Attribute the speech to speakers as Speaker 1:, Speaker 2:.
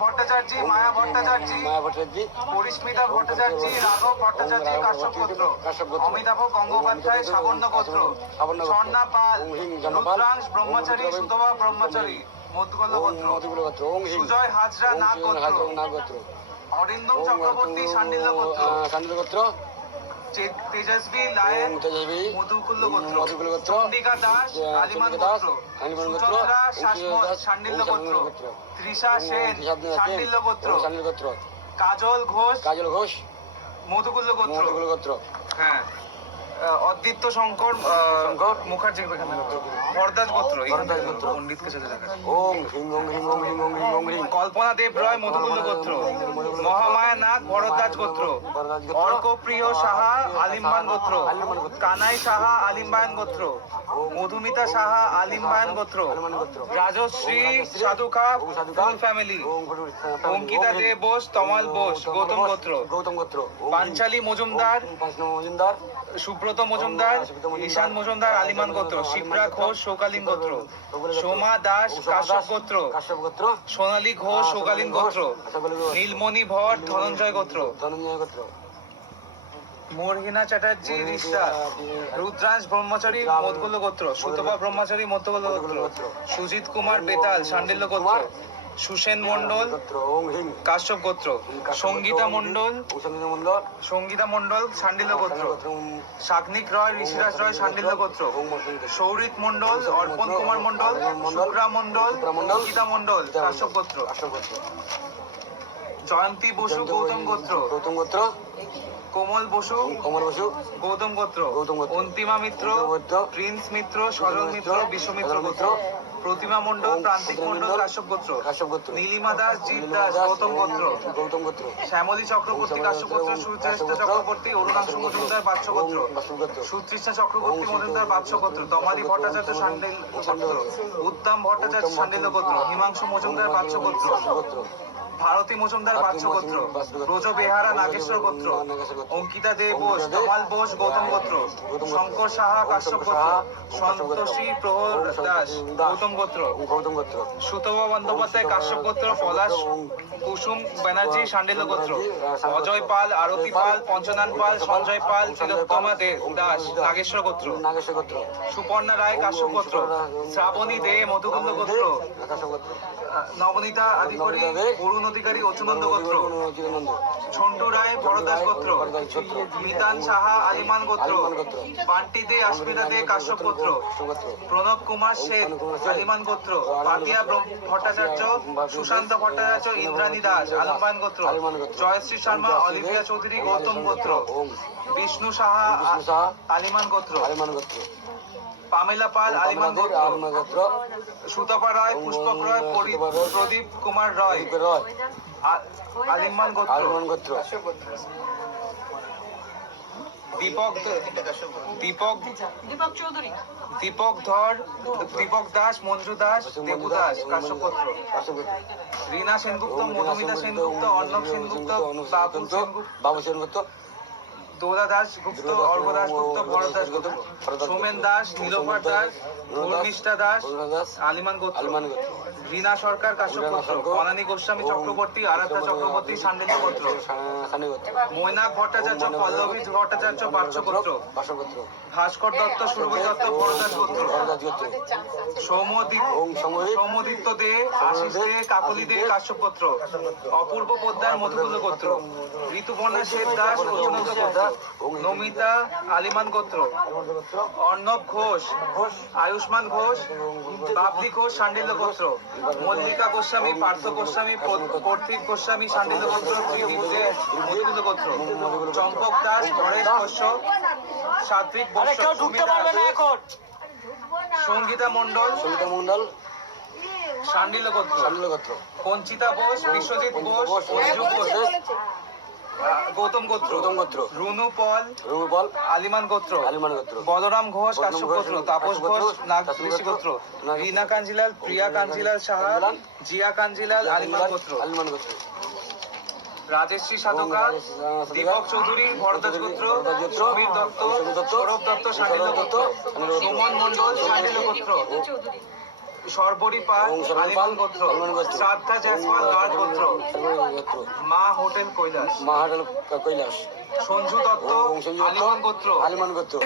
Speaker 1: ভট্টাচার্য মায়া ভট্টাচার্য
Speaker 2: মায়া ভট্টাচার্য
Speaker 1: পরিস্মিতা ভট্টাচার্য রাঘব ভট্টাচার্য কাশ্যপ গোত্র অমিতাভ গঙ্গোপাধ্যায় সাবর্ণ গোত্র
Speaker 2: স্বর্ণা
Speaker 1: পাল
Speaker 2: ওং হিং জনপাল।
Speaker 1: রুদ্রাংশ ব্রহ্মচারী সুতবা ব্রহ্মচারী মধুকল গোত্র সুজয় হাজরা নাগ গোত্র অরিন্দম চক্রবর্তী শান্ডিল্য গোত্র
Speaker 2: শান্তিল গোত্র
Speaker 1: তেজস্বী লায়ন
Speaker 2: তেজস্বী
Speaker 1: মধুকুল্ল গোত্র
Speaker 2: মধুকুল গোত্র
Speaker 1: চন্ডিকা দাস আলিমান
Speaker 2: দাস, আলিমান গোত্র,
Speaker 1: সুচন্দ্রা
Speaker 2: ওম সুচন্দ্রা
Speaker 1: শাসমল
Speaker 2: দাস,
Speaker 1: শান্ডিল্য গোত্র তৃষা সেন শান্ডিল্য গোত্র
Speaker 2: শান্তিল গোত্র।
Speaker 1: কাজল ঘোষ
Speaker 2: কাজল ঘোষ
Speaker 1: মধুকুল্ল গোত্র।
Speaker 2: মধুকুল গোত্র।
Speaker 1: হ্যাঁ। আহ, শঙ্কর মুখার্জি ভরদাস গোত্র
Speaker 2: ভরদাস গোত্র।
Speaker 1: পণ্ডিতকে সাথে দেখা
Speaker 2: ওম হিং ওম হিং ওম হিং ওম হিং ওম হিং
Speaker 1: কল্পনা দেব রয় মধুকুল্ল গোত্র। মহামায়া নাগ ভরদ্বাজ গোত্র। অর্কপ্রিয় সাহা আলিমবান গোত্র। কানাই সাহা আলিমবান গোত্র। মধুমিতা সাহা আলিমবান গোত্র। Rajshri
Speaker 2: সাধুকা,
Speaker 1: full family. অঙ্কিতা দে বোস তমাল বোস গৌতম গোত্র।
Speaker 2: গৌতম গোত্র।
Speaker 1: পাঞ্চালী মজুমদার।
Speaker 2: মজুমদার।
Speaker 1: সুব্রত মজুমদার, ঈশান মজুমদার, আলিমান গোত্র শিপ্রা ঘোষ শোকালীন গোত্র, সোমা দাস, কাশ্যপ গোত্র, সোনালী ঘোষ শোকালীন গোত্র, নীলমণি ভট্ট ধনঞ্জয় গোত্র মোরহিনা চ্যাটার্জি রিষ্টা রুদ্রাংশ ব্রহ্মচারী, মদগুল গোত্র, সুতপা ব্রহ্মচারী মধ্যগুল গোত্র। সুজিত কুমার, বেতাল শান্ডিল্য গোত্র। সুসেন
Speaker 2: ওম
Speaker 1: কাশ্যপ গোত্র সঙ্গীতা
Speaker 2: ওম সঙ্গীতা
Speaker 1: সঙ্গীতা মণ্ডল শান্ডিল্য গোত্র শাকনিক রয় ঋষিরাজ রয় শান্ডিল্য গোত্র সৌরিত মণ্ডল অর্পণ কুমার মণ্ডল শুক্রা মণ্ডল গীতা মণ্ডল কাশ্যপ গোত্র। জয়ন্তী বসু গৌতম গোত্র।
Speaker 2: গৌতম গোত্র।
Speaker 1: কোমল বসু
Speaker 2: কমল বসু
Speaker 1: গৌতম গোত্র।
Speaker 2: গৌতম গোত্র।
Speaker 1: অন্তিমা মিত্র প্রিন্স মিত্র সরল মিত্র বিশ্বমিত্র গোত্র। প্রতিমা মণ্ডল প্রান্তিক মণ্ডল
Speaker 2: মণ্ডল,
Speaker 1: কাশ্যপ গোত্র।
Speaker 2: কাশ্যপ গোত্র।
Speaker 1: নীলিমা দাস জিৎ দাস গৌতম গোত্র।
Speaker 2: গৌতম গোত্র।
Speaker 1: শ্যামলী চক্রবর্তী কাশ্যপ গোত্র সূর্যেষ্ট চক্রবর্তী অরুণাংশ মজুমদার বাচ্চ গোত্র। সুতৃষ্ণা চক্রবর্তী মজুমদার বাচ্চ গোত্র। দমাদি ভট্টাচার্য সান্ডিল গোত্র। উত্তম ভট্টাচার্য সান্ডিল গোত্র হিমাংশু মজুমদার বাচ্চ গোত্র। ভারতী মজুমদার বাচ্চ গোত্র। ব্রজ বেহারা নাগেশ্বর গোত্র। অঙ্কিতা দে বোস তমাল বোস গৌতম গোত্র। শঙ্কর সাহা কাশ্যপ গোত্র। সন্তোষী প্রহর দাস। গৌতম গোত্র
Speaker 2: গৌতম গোত্র
Speaker 1: সুতবা বন্দ্যোপাধ্যায় কাশ্যপ গোত্র পলাশ কুসুম ব্যানার্জি শান্ডিল্য গোত্র। অজয় পাল আরতি পাল পঞ্চনান পাল সঞ্জয় পাল তিলোত্তমা দে দাস নাগেশ্বর গোত্র।
Speaker 2: নাগেশ্বর গোত্র।
Speaker 1: সুপর্ণা রায় কাশ্যপ গোত্র শ্রাবণী দে মধুকুন্দ গোত্র। নবনীতা আদিকরি অরুণ অধিকারী অচুনন্দ গোত্র। ঝন্টু রায় ভরদাস গোত্র। মিতান সাহা আলিমান গোত্র। বান্টি দে অস্মিতা দে কাশ্যপ গোত্র প্রণব কুমার শেঠ আলিমান গোত্র, পাতিয়া ভট্টাচার্য, সুশান্ত ভট্টাচার্য, ইন্দ্রাণী দাস আলম্বান গোত্র, জয়শ্রী শর্মা অলিভিয়া চৌধুরী, গৌতম গোত্র, বিষ্ণু সাহা, আলিমান গোত্র
Speaker 2: আলিমান গোত্র
Speaker 1: পামেলা পাল, আলিমান গোত্র, সুতপা রায়, পুষ্পক রয় প্রদীপ কুমার রয় আলিমান গোত্র। দীপক দীপক
Speaker 3: দীপক চৌধুরী।
Speaker 1: দীপক ধর দীপক দাস মঞ্জু দাস দেবু দাস কাশ্যপ গোত্র
Speaker 2: কাশ্যপ গোত্র
Speaker 1: রীনা সেনগুপ্ত মধুমিতা সেনগুপ্ত অর্ণব সেনগুপ্ত বাবু সেনগুপ্ত
Speaker 2: বাবু সেনগুপ্ত।
Speaker 1: দোলা দাস গুপ্ত অর্ঘ দাস গুপ্ত ভরত দাস গুপ্ত। সোমেন দাস নীলোফার দাস উর্মিষ্ঠা দাস
Speaker 2: দাস
Speaker 1: আলিমান গোত্র।
Speaker 2: আলিমান গোত্র।
Speaker 1: রীনা সরকার কাশ্যপ
Speaker 2: রীনা
Speaker 1: গোত্র বনানী গোস্বামী চক্রবর্তী আরাধ্যা চক্রবর্তী শান্ডিল্য গোত্র
Speaker 2: সানি
Speaker 1: মৈনাক ভট্টাচার্য পল্লবী ভট্টাচার্য পার্শ্ব গোত্র ভাস্কর দত্ত সুরভি দত্ত ভরদাস গোত্র সৌমদীপ সৌমদিত্য দে আশিস দে কাকলি দে কাশ্যপ গোত্র অপূর্ব পোদ্দার মধুকুল গোত্র ঋতুপর্ণা শেখ দাস গোত্র নমিতা আলিমান গোত্র। অর্ণব ঘোষ।
Speaker 2: ঘোষ।
Speaker 1: আয়ুষ্মান ঘোষ। বাবলি ঘোষ শান্ডিল্য গোত্র মল্লিকা গোস্বামী পার্থ গোস্বামী প্রতীক গোস্বামী শান্ডিল্য গোত্র দে গোত্র চম্পক দাস পরেশ বৈশ্য সাত্বিক সঙ্গীতা মন্ডল
Speaker 2: সঙ্গীতা মন্ডল
Speaker 1: শান্ডিল্য গোত্র বোস বিশ্বজিৎ বোস অঞ্জু বোস। গৌতম গোত্র।
Speaker 2: গৌতম গোত্র।
Speaker 1: রুনু পল
Speaker 2: রুবল
Speaker 1: আলিমান গোত্র।
Speaker 2: আলিমান গোত্র।
Speaker 1: বলরাম ঘোষ কাশ্যপ গোত্র তাপস ঘোষ নাগ ঋষি
Speaker 2: গোত্র,
Speaker 1: রীনা কাঞ্জিলাল প্রিয়া কাঞ্জিলাল সাহা জিয়া কাঞ্জিলাল আলিমান গোত্র।
Speaker 2: আলিমান গোত্র।
Speaker 1: রাজশ্রী সাধকা দীপক চৌধুরী ভরদাস গোত্র সমীর দত্ত সৌরভ দত্ত শান্ডিল্য
Speaker 2: দত্ত,
Speaker 1: গোত্র সুমন মণ্ডল শান্ডিল্য গোত্র। সর্বরী পাল আলিমান গোত্র। শ্রাদ্ধা জয়সওয়াল দর গোত্র। মা হোটেল কৈলাস।
Speaker 2: মাহাটাল কৈলাস।
Speaker 1: সঞ্জু দত্ত
Speaker 2: সঞ্জু দত্ত,
Speaker 1: আলিমান গোত্র।
Speaker 2: আলিমান গোত্র।